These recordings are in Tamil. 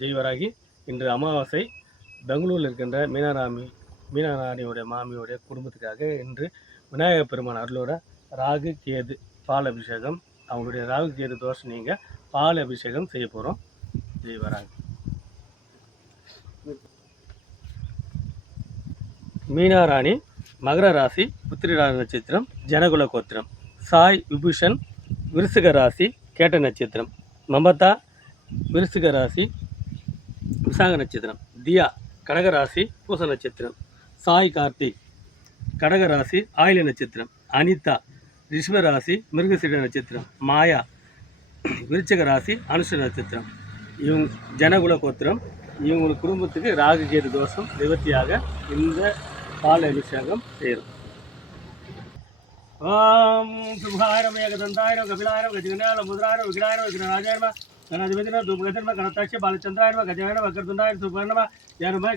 ஜெய்வராகி இன்று அமாவாசை பெங்களூரில் இருக்கின்ற மீனாராமி மீனாராணியோடைய மாமியோடைய குடும்பத்துக்காக இன்று விநாயகர் பெருமான் அருளோட ராகு கேது பால் அபிஷேகம். அவங்களுடைய ராகு கேது தோஷம் நீங்கள் பால் அபிஷேகம் செய்ய போகிறோம் ஜெய்வராகி. மீனாராணி மகர ராசி உத்திரராக நட்சத்திரம் ஜனகுல கோத்திரம். சாய் விபூஷன் விருசுக ராசி கேட்ட நட்சத்திரம். மமதா விருசுக ராசி விசாக நட்சத்திரம். தியா கடக ராசி பூச நட்சத்திரம். சாய் கார்த்திக் கடக ராசி ஆயில நட்சத்திரம். அனிதா ரிஷ்வராசி மிருகசீட நட்சத்திரம். மாயா விருச்சக ராசி அனுஷ நட்சத்திரம். இவங்க ஜனகுல கோத்திரம். இவங்க குடும்பத்துக்கு ராகு கேது தோஷம் நிவர்த்தியாக இந்த பால் அபிஷேகம் செய்கிறோம் ओम शुभायरव एकदन्तायरव कपिलायरव गजगणायरव मुद्रायरव विग्रहायरव विघ्नराजायरव गणाधिपतिरव धूपगतिर्व गणताक्ष बालचन्द्रायरव गजायनव अकर्दुण्डाय सुपर्णव यनुमय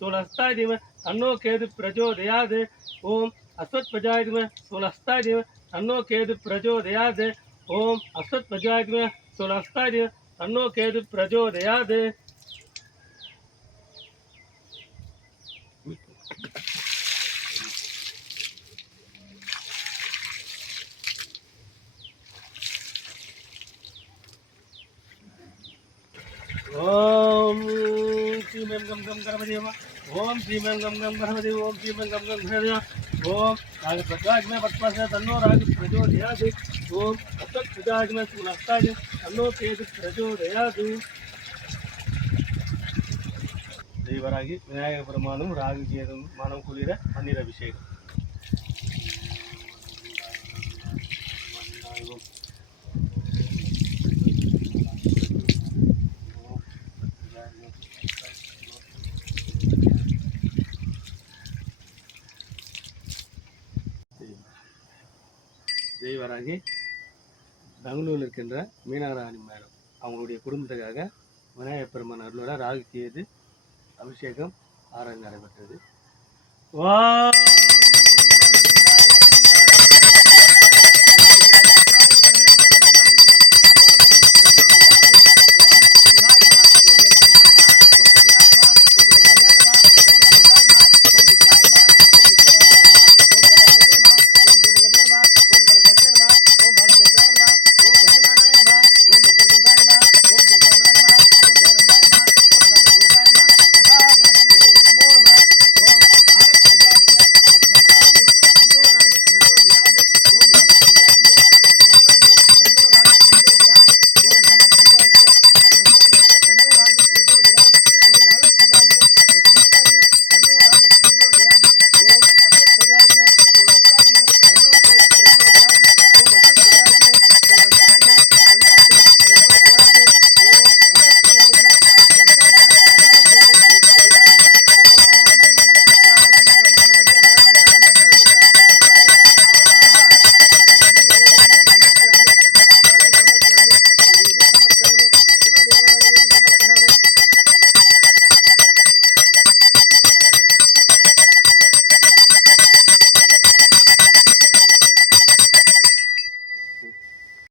सोलहस्ताय दिव अन्नो केतु प्रचोदयाद। ओम अश्वत्प्रजाय दिव सोलहस्ताय दिव अन्नो केतु प्रचोदयाद। ओम अश्वत्प्रजाय दिव सोलहस्ताय दिव अन्नो केतु प्रचोदयाद ओम गम गम गम गम கம் கம் கரமதேவ ஓம் ஸ்ரீமம் கம் கம் கரமதேவ ஓம் ஸ்ரீமம் கம் கம் கரமதேவ ஓம் ராக பிரஜாஜ்மே பத்மச தன்னோ ராக பிரஜோதயாது ஓம் அசத் பிரஜாஜ்மே சுலஸ்தாஜ் தன்னோ கேது பிரஜோதயாது. தெய்வராகி விநாயக பெருமானும் ராகு கேதும் மனம் குளிர பன்னீர் அபிஷேகம் தெய்வராகி பெங்களூரில் இருக்கின்ற மீனகராணி மேடம். அவங்களுடைய குடும்பத்துக்காக விநாயகர் பெருமான் அருளோட ராகு கேது அபிஷேகம் ஆரம்பி நடைபெற்றது. வா!